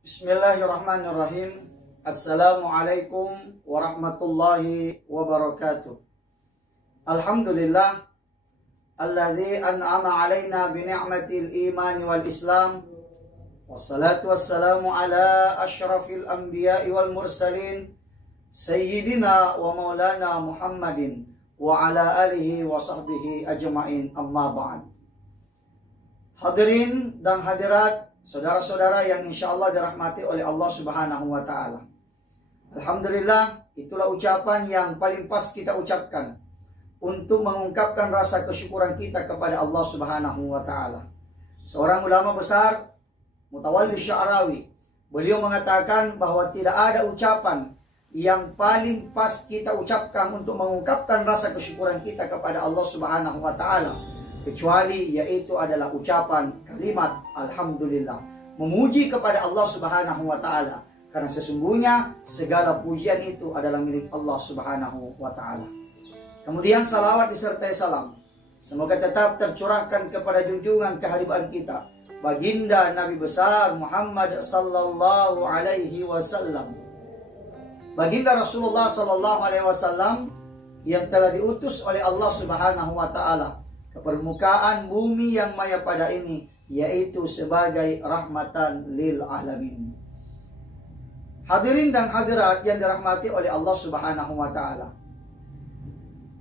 Bismillahirrahmanirrahim. Assalamualaikum warahmatullahi wabarakatuh. Alhamdulillah alladzi an'ama alaina bi ni'matil iman wal islam. Wassalatu wassalamu ala asyrafil anbiya'i wal mursalin sayyidina wa maulana Muhammadin wa ala alihi wa sahbihi ajma'in, amma ba'd. Hadirin dan hadirat, saudara-saudara yang insya Allah dirahmati oleh Allah Subhanahu wa Ta'ala. Alhamdulillah, itulah ucapan yang paling pas kita ucapkan untuk mengungkapkan rasa kesyukuran kita kepada Allah Subhanahu wa Ta'ala. Seorang ulama besar, Mutawalli Sya'rawi, beliau mengatakan bahwa tidak ada ucapan yang paling pas kita ucapkan untuk mengungkapkan rasa kesyukuran kita kepada Allah Subhanahu wa Ta'ala, kecuali yaitu adalah ucapan kalimat Alhamdulillah, memuji kepada Allah Subhanahu wa Ta'ala, karena sesungguhnya segala pujian itu adalah milik Allah Subhanahu wa Ta'ala. Kemudian salawat disertai salam semoga tetap tercurahkan kepada junjungan keharibaan kita, baginda Nabi besar Muhammad sallallahu alaihi wasallam, baginda Rasulullah sallallahu alaihi wasallam yang telah diutus oleh Allah Subhanahu wa Ta'ala ke permukaan bumi yang maya pada ini, yaitu sebagai rahmatan lil alamin. Hadirin dan hadirat yang dirahmati oleh Allah Subhanahu wa Ta'ala,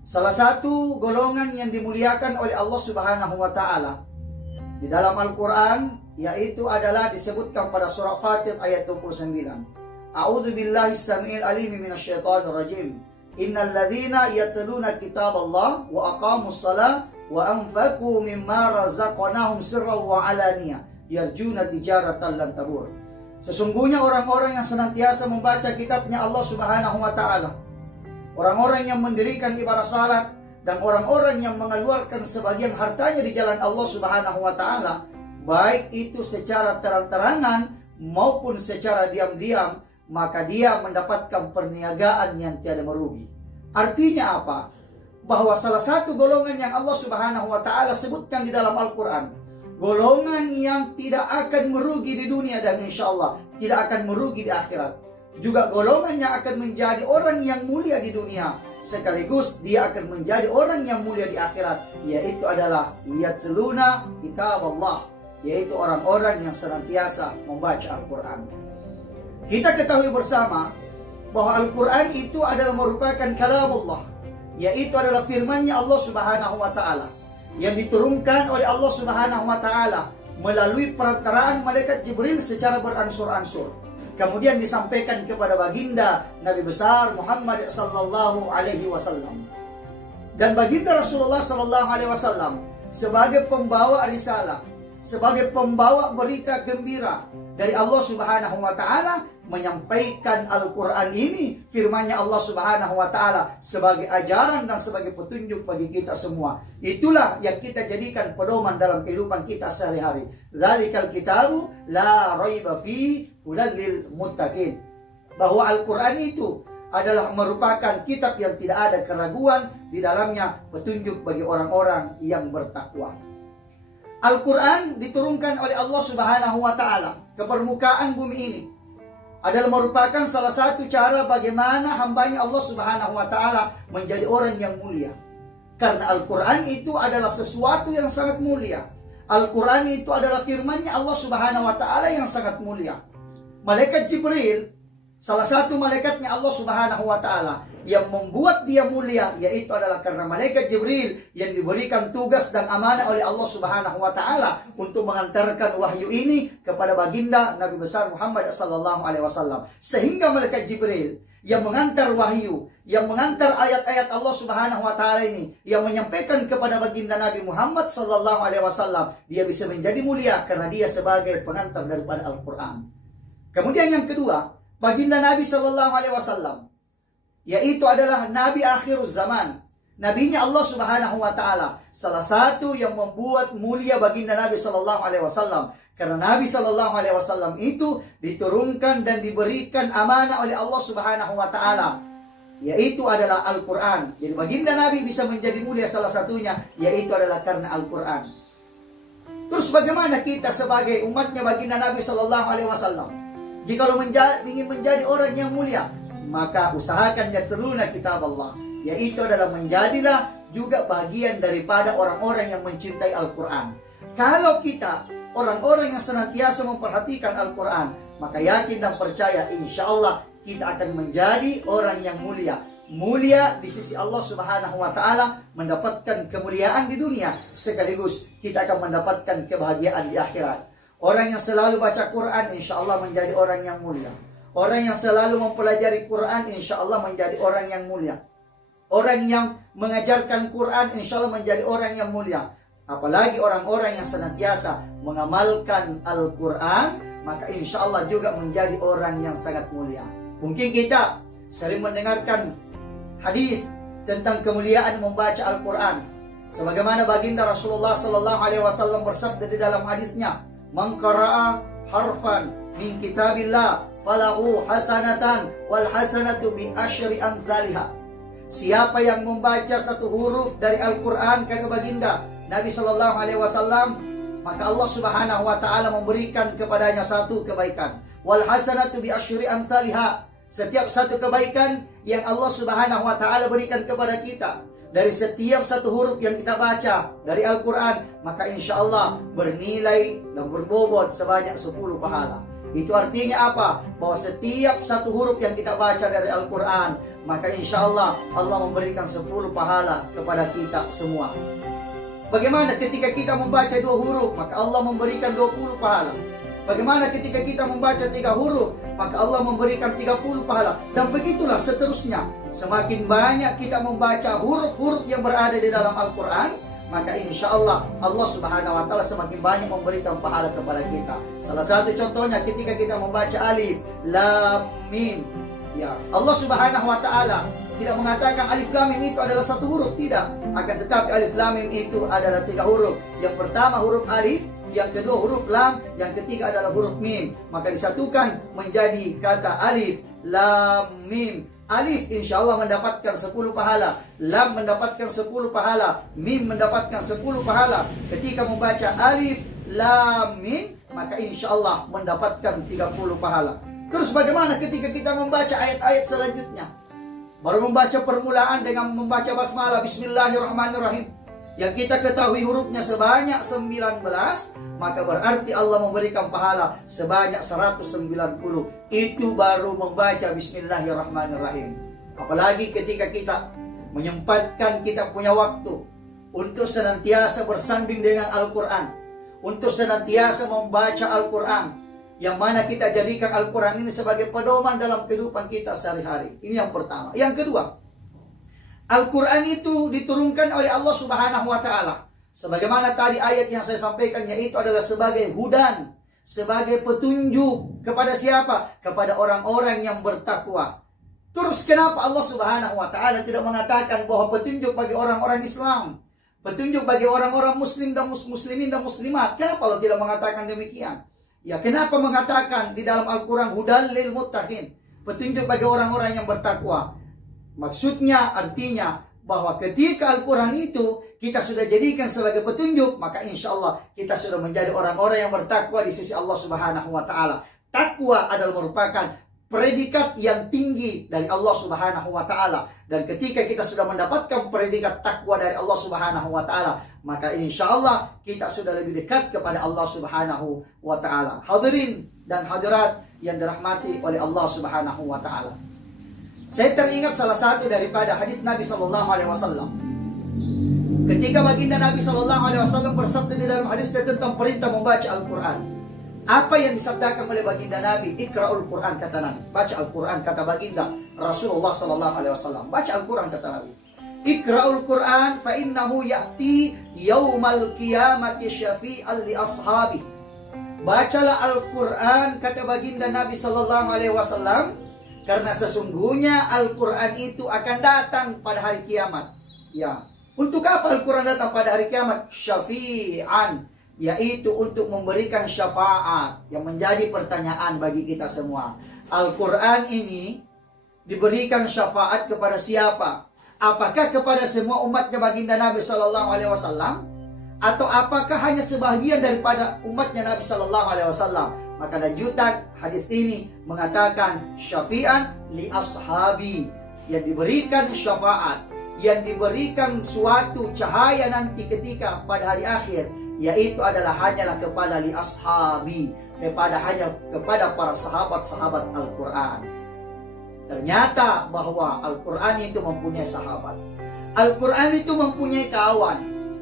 salah satu golongan yang dimuliakan oleh Allah Subhanahu wa Ta'ala di dalam Al-Quran, yaitu adalah disebutkan pada surah Fatir ayat 29. A'udzu billahi samiil alim minasyaitonir rajim. Innal ladzina yatluna kitaballah wa aqamus shalah wa anfaqu mimma razaqnahum sirran wa alaniyah yarjuna tijaratan lan tabur. Sesungguhnya orang-orang yang senantiasa membaca kitabnya Allah Subhanahu wa Ta'ala, orang-orang yang mendirikan ibadah salat, dan orang-orang yang mengeluarkan sebagian hartanya di jalan Allah Subhanahu wa Ta'ala, baik itu secara terang-terangan maupun secara diam-diam, maka dia mendapatkan perniagaan yang tiada merugi. Artinya apa? Bahwa salah satu golongan yang Allah Subhanahu wa Ta'ala sebutkan di dalam Al-Quran, golongan yang tidak akan merugi di dunia dan insya Allah tidak akan merugi di akhirat, juga golongan yang akan menjadi orang yang mulia di dunia, sekaligus dia akan menjadi orang yang mulia di akhirat, yaitu adalah yatluna kitab Allah, yaitu orang-orang yang senantiasa membaca Al-Quran. Kita ketahui bersama bahwa Al-Quran itu adalah merupakan kalamullah, yaitu adalah firman-Nya Allah Subhanahu wa Ta'ala yang diturunkan oleh Allah Subhanahu wa Ta'ala melalui perantaraan malaikat Jibril secara beransur-ansur, kemudian disampaikan kepada baginda Nabi besar Muhammad sallallahu alaihi wasallam. Dan baginda Rasulullah sallallahu alaihi wasallam sebagai pembawa risalah, sebagai pembawa berita gembira dari Allah Subhanahu wa Ta'ala, menyampaikan Al-Quran ini, firman-Nya Allah Subhanahu wa Ta'ala, sebagai ajaran dan sebagai petunjuk bagi kita semua. Itulah yang kita jadikan pedoman dalam kehidupan kita sehari-hari. Dzalikal kitabu la raiba fi hudan lil muttaqin. Bahwa Al-Quran itu adalah merupakan kitab yang tidak ada keraguan di dalamnya, petunjuk bagi orang-orang yang bertakwa. Al-Quran diturunkan oleh Allah Subhanahu wa Ta'ala ke permukaan bumi ini adalah merupakan salah satu cara bagaimana hambanya Allah Subhanahu wa Ta'ala menjadi orang yang mulia. Karena Al-Quran itu adalah sesuatu yang sangat mulia. Al-Quran itu adalah firman-Nya Allah Subhanahu wa Ta'ala yang sangat mulia. Malaikat Jibril, salah satu malaikatnya Allah Subhanahu wa Ta'ala yang membuat dia mulia, yaitu adalah karena malaikat Jibril yang diberikan tugas dan amanah oleh Allah Subhanahu wa Ta'ala untuk mengantarkan wahyu ini kepada baginda Nabi besar Muhammad sallallahu alaihi wasallam. Sehingga malaikat Jibril yang mengantar wahyu, yang mengantar ayat-ayat Allah Subhanahu wa Ta'ala ini, yang menyampaikan kepada baginda Nabi Muhammad sallallahu alaihi wasallam, dia bisa menjadi mulia karena dia sebagai pengantar daripada Al-Quran. Kemudian yang kedua, baginda Nabi sallallahu alaihi wasallam, yaitu adalah Nabi akhir zaman, Nabinya Allah Subhanahu wa Ta'ala, salah satu yang membuat mulia baginda Nabi sallallahu alaihi wasallam, karena Nabi sallallahu alaihi wasallam itu diturunkan dan diberikan amanah oleh Allah Subhanahu wa Ta'ala, yaitu adalah Al-Quran. Jadi baginda Nabi bisa menjadi mulia salah satunya, yaitu adalah karena Al-Quran. Terus bagaimana kita sebagai umatnya baginda Nabi sallallahu alaihi wasallam? Jikalau ingin menjadi orang yang mulia, maka usahakan yatluna kitab Allah, yaitu adalah menjadilah juga bagian daripada orang-orang yang mencintai Al-Quran. Kalau kita orang-orang yang senantiasa memperhatikan Al-Quran, maka yakin dan percaya insya Allah kita akan menjadi orang yang mulia. Mulia di sisi Allah Subhanahu wa Ta'ala, mendapatkan kemuliaan di dunia, sekaligus kita akan mendapatkan kebahagiaan di akhirat. Orang yang selalu baca Quran insya Allah menjadi orang yang mulia. Orang yang selalu mempelajari Quran insya Allah menjadi orang yang mulia. Orang yang mengajarkan Quran insya Allah menjadi orang yang mulia. Apalagi orang-orang yang senantiasa mengamalkan Al-Quran, maka insya Allah juga menjadi orang yang sangat mulia. Mungkin kita sering mendengarkan hadis tentang kemuliaan membaca Al-Quran. Sebagaimana baginda Rasulullah Sallallahu Alaihi Wasallam bersabda di dalam hadisnya, "Man qara'a harfan min kitabillah falahu hasanatan wal hasanatu bi asyri amsalihha." Siapa yang membaca satu huruf dari Al-Quran, kata baginda Nabi Sallallahu Alaihi Wasallam, maka Allah Subhanahu Wa Taala memberikan kepadanya satu kebaikan. Wal hasanatu bi asyri amsalihha. Setiap satu kebaikan yang Allah Subhanahu Wa Taala berikan kepada kita dari setiap satu huruf yang kita baca dari Al-Quran, maka insya Allah bernilai dan berbobot sebanyak 10 pahala. Itu artinya apa? Bahwa setiap satu huruf yang kita baca dari Al-Quran, maka insya Allah Allah memberikan 10 pahala kepada kita semua. Bagaimana ketika kita membaca 2 huruf, maka Allah memberikan 20 pahala. Bagaimana ketika kita membaca 3 huruf, maka Allah memberikan 30 pahala. Dan begitulah seterusnya. Semakin banyak kita membaca huruf-huruf yang berada di dalam Al-Quran, maka insya Allah Allah Subhanahu Wa Taala semakin banyak memberikan pahala kepada kita. Salah satu contohnya ketika kita membaca alif, lam, mim. Ya, Allah Subhanahu Wa Taala tidak mengatakan alif lam mim itu adalah satu huruf, tidak. Akan tetapi alif lam mim itu adalah 3 huruf. Yang pertama huruf alif, yang kedua huruf lam, yang ketiga adalah huruf mim. Maka disatukan menjadi kata alif lam mim. Alif insya Allah mendapatkan 10 pahala, lam mendapatkan 10 pahala, mim mendapatkan 10 pahala. Ketika membaca alif lam mim, maka insya Allah mendapatkan 30 pahala. Terus bagaimana ketika kita membaca ayat-ayat selanjutnya? Baru membaca permulaan dengan membaca basmalah, bismillahirrahmanirrahim, yang kita ketahui hurufnya sebanyak 19, maka berarti Allah memberikan pahala sebanyak 190. Itu baru membaca bismillahirrahmanirrahim. Apalagi ketika kita menyempatkan kita punya waktu untuk senantiasa bersanding dengan Al-Quran, untuk senantiasa membaca Al-Quran, yang mana kita jadikan Al-Quran ini sebagai pedoman dalam kehidupan kita sehari-hari. Ini yang pertama. Yang kedua, Al-Quran itu diturunkan oleh Allah Subhanahu Wa Taala. Sebagaimana tadi ayat yang saya sampaikan, yaitu adalah sebagai hudan, sebagai petunjuk kepada siapa? Kepada orang-orang yang bertakwa. Terus kenapa Allah Subhanahu Wa Taala tidak mengatakan bahwa petunjuk bagi orang-orang Islam, petunjuk bagi orang-orang muslim dan muslimin dan muslimat? Kenapa Allah tidak mengatakan demikian? Ya, kenapa mengatakan di dalam Al-Quran hudal lil muttaqin, petunjuk bagi orang-orang yang bertakwa? Maksudnya artinya bahwa ketika Al-Quran itu kita sudah jadikan sebagai petunjuk, maka insya Allah kita sudah menjadi orang-orang yang bertakwa di sisi Allah Subhanahu Wa Taala. Takwa adalah merupakan predikat yang tinggi dari Allah Subhanahu Wa Taala. Dan ketika kita sudah mendapatkan predikat takwa dari Allah Subhanahu Wa Taala, maka insya Allah kita sudah lebih dekat kepada Allah Subhanahu Wa Taala. Hadirin dan hadirat yang dirahmati oleh Allah Subhanahu Wa Taala, saya teringat salah satu daripada hadis Nabi Sallallahu Alaihi Wasallam. Ketika baginda Nabi Sallallahu Alaihi Wasallam bersabda di dalam hadisnya tentang perintah membaca Al-Quran, apa yang disabdakan oleh baginda Nabi? Iqra'ul Quran, kata Nabi. Baca Al-Quran, kata baginda Rasulullah Sallallahu Alaihi Wasallam. Baca Al-Quran, kata Nabi. Iqra'ul Quran fa innahu ya'ti yaumal qiyamati syafi'an li ashabi. Bacalah Al-Quran, kata baginda Nabi Sallallahu Alaihi Wasallam, karena sesungguhnya Al-Quran itu akan datang pada hari kiamat. Ya, untuk apa Al-Quran datang pada hari kiamat? Syafi'an, yaitu untuk memberikan syafaat. Yang menjadi pertanyaan bagi kita semua, Al-Quran ini diberikan syafaat kepada siapa? Apakah kepada semua umatnya baginda Nabi Sallallahu Alaihi Wasallam? Atau apakah hanya sebahagian daripada umatnya Nabi Sallallahu Alaihi Wasallam? Maka lanjutan hadis ini mengatakan syafi'an li ashabi, yang diberikan syafaat, yang diberikan suatu cahaya nanti ketika pada hari akhir, yaitu adalah hanyalah kepada li ashabi, kepada para sahabat-sahabat Al-Quran. Ternyata bahwa Al-Quran itu mempunyai sahabat, Al-Quran itu mempunyai kawan.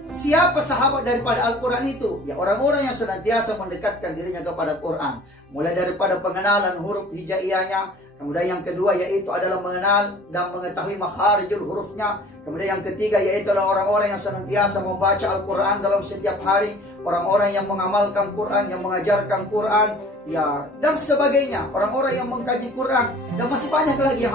Siapa sahabat daripada Al-Quran itu? Ya, orang-orang yang senantiasa mendekatkan dirinya kepada Quran. Mulai daripada pengenalan huruf hijaiyahnya. Kemudian yang kedua yaitu adalah mengenal dan mengetahui makharijul hurufnya. Kemudian yang ketiga yaitu adalah orang-orang yang senantiasa membaca Al-Quran dalam setiap hari. Orang-orang yang mengamalkan Quran, yang mengajarkan Quran, ya, dan sebagainya. Orang-orang yang mengkaji Quran. Dan masih banyak lagi yang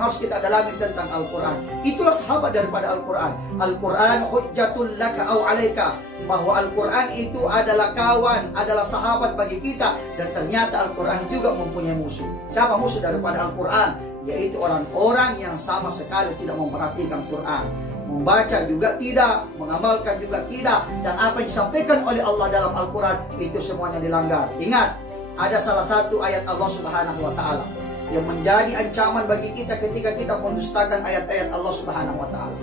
harus kita dalami tentang Al-Quran. Itulah sahabat daripada Al-Quran. Al-Quran hujjatul laka au alaika. Bahwa Al-Quran itu adalah kawan, adalah sahabat bagi kita. Dan ternyata Al-Quran juga mempunyai musuh. Siapa musuh daripada Al-Quran? Yaitu orang-orang yang sama sekali tidak memperhatikan Quran. Membaca juga tidak, mengamalkan juga tidak. Dan apa yang disampaikan oleh Allah dalam Al-Quran, itu semuanya dilanggar. Ingat, ada salah satu ayat Allah Subhanahu wa Ta'ala yang menjadi ancaman bagi kita ketika kita mendustakan ayat-ayat Allah Subhanahu wa Ta'ala,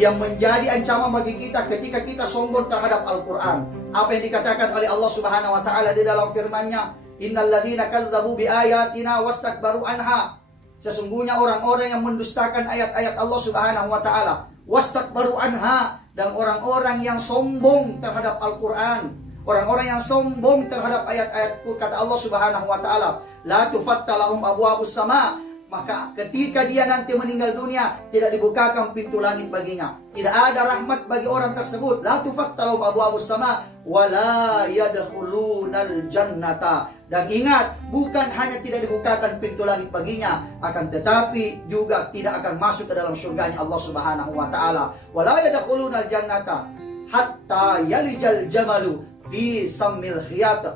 yang menjadi ancaman bagi kita ketika kita sombong terhadap Al-Quran. Apa yang dikatakan oleh Allah Subhanahu wa Ta'ala di dalam firman-Nya, innal ladzina kadzdzabu bi ayatina wastakbaru anha. Sesungguhnya orang-orang yang mendustakan ayat-ayat Allah Subhanahu wa Ta'ala, wastakbaru anha, dan orang-orang yang sombong terhadap Al-Quran, orang-orang yang sombong terhadap ayat-ayat, kata Allah Subhanahu wa Ta'ala, la tufatta lahum abwabus sama. Maka ketika dia nanti meninggal dunia, tidak dibukakan pintu langit baginya, tidak ada rahmat bagi orang tersebut. La tufatta lahum abwabus sama wala yadkhulunal jannata. Dan ingat, bukan hanya tidak dibukakan pintu langit baginya, akan tetapi juga tidak akan masuk ke dalam surganya Allah Subhanahu wa Ta'ala. Wala yadkhulunal jannata hatta yalijal jamalu fi sammil khiyat.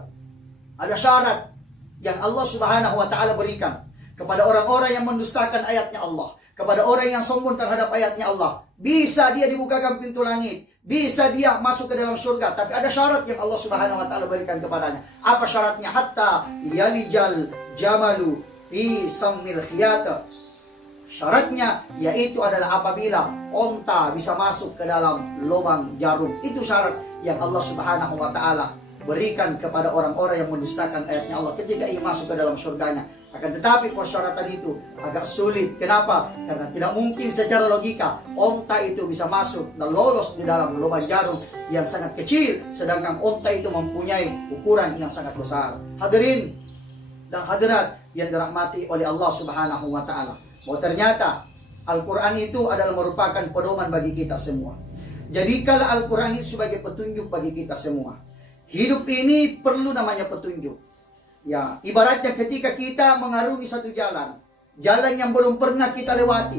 Ada syarat yang Allah Subhanahu wa Ta'ala berikan kepada orang-orang yang mendustakan ayatnya Allah, kepada orang yang sombong terhadap ayatnya Allah. Bisa dia dibukakan pintu langit, bisa dia masuk ke dalam surga, tapi ada syarat yang Allah Subhanahu wa Ta'ala berikan kepadanya. Apa syaratnya? Hatta yalijal jamalu fi sammil khiyat. Syaratnya yaitu adalah apabila onta bisa masuk ke dalam lubang jarum. Itu syarat yang Allah Subhanahu wa Ta'ala berikan kepada orang-orang yang mendustakan ayatnya Allah ketika ia masuk ke dalam surganya. Akan tetapi persyaratan itu agak sulit. Kenapa? Karena tidak mungkin secara logika onta itu bisa masuk dan lolos di dalam lubang jarum yang sangat kecil, sedangkan onta itu mempunyai ukuran yang sangat besar. Hadirin dan hadirat yang dirahmati oleh Allah Subhanahu wa Ta'ala, bahwa ternyata Al-Quran itu adalah merupakan pedoman bagi kita semua. Jadikanlah Al-Quran itu sebagai petunjuk bagi kita semua. Hidup ini perlu namanya petunjuk. Ya, ibaratnya ketika kita mengarungi satu jalan yang belum pernah kita lewati,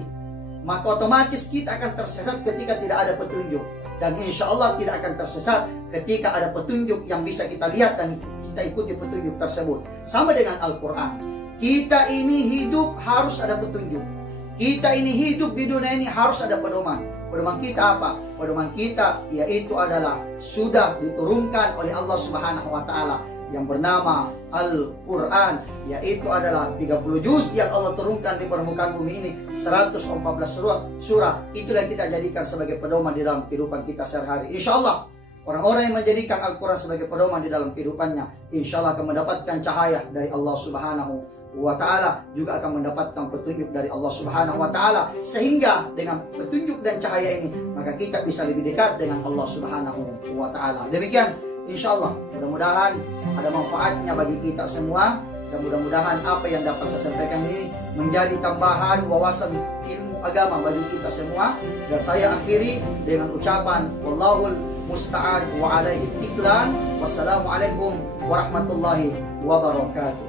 maka otomatis kita akan tersesat ketika tidak ada petunjuk. Dan insya Allah tidak akan tersesat ketika ada petunjuk yang bisa kita lihat dan kita ikuti petunjuk tersebut. Sama dengan Al-Quran. Kita ini hidup harus ada petunjuk. Kita ini hidup di dunia ini harus ada pedoman. Pedoman kita apa? Pedoman kita yaitu adalah sudah diturunkan oleh Allah Subhanahu wa Ta'ala yang bernama Al-Quran, yaitu adalah 30 juz yang Allah turunkan di permukaan bumi ini, 114 surah. Itulah yang kita jadikan sebagai pedoman di dalam kehidupan kita sehari-hari. Insya Allah orang-orang yang menjadikan Al-Quran sebagai pedoman di dalam kehidupannya, insya Allah akan mendapatkan cahaya dari Allah Subhanahu wa Ta'ala, juga akan mendapatkan petunjuk dari Allah Subhanahu wa Ta'ala. Sehingga dengan petunjuk dan cahaya ini, maka kita bisa lebih dekat dengan Allah Subhanahu wa Ta'ala. Demikian, insya Allah, mudah-mudahan ada manfaatnya bagi kita semua. Dan mudah-mudahan apa yang dapat saya sampaikan ini menjadi tambahan wawasan ilmu agama bagi kita semua. Dan saya akhiri dengan ucapan wallahul musta'an wa alaihi tiklan. Wassalamualaikum warahmatullahi wabarakatuh.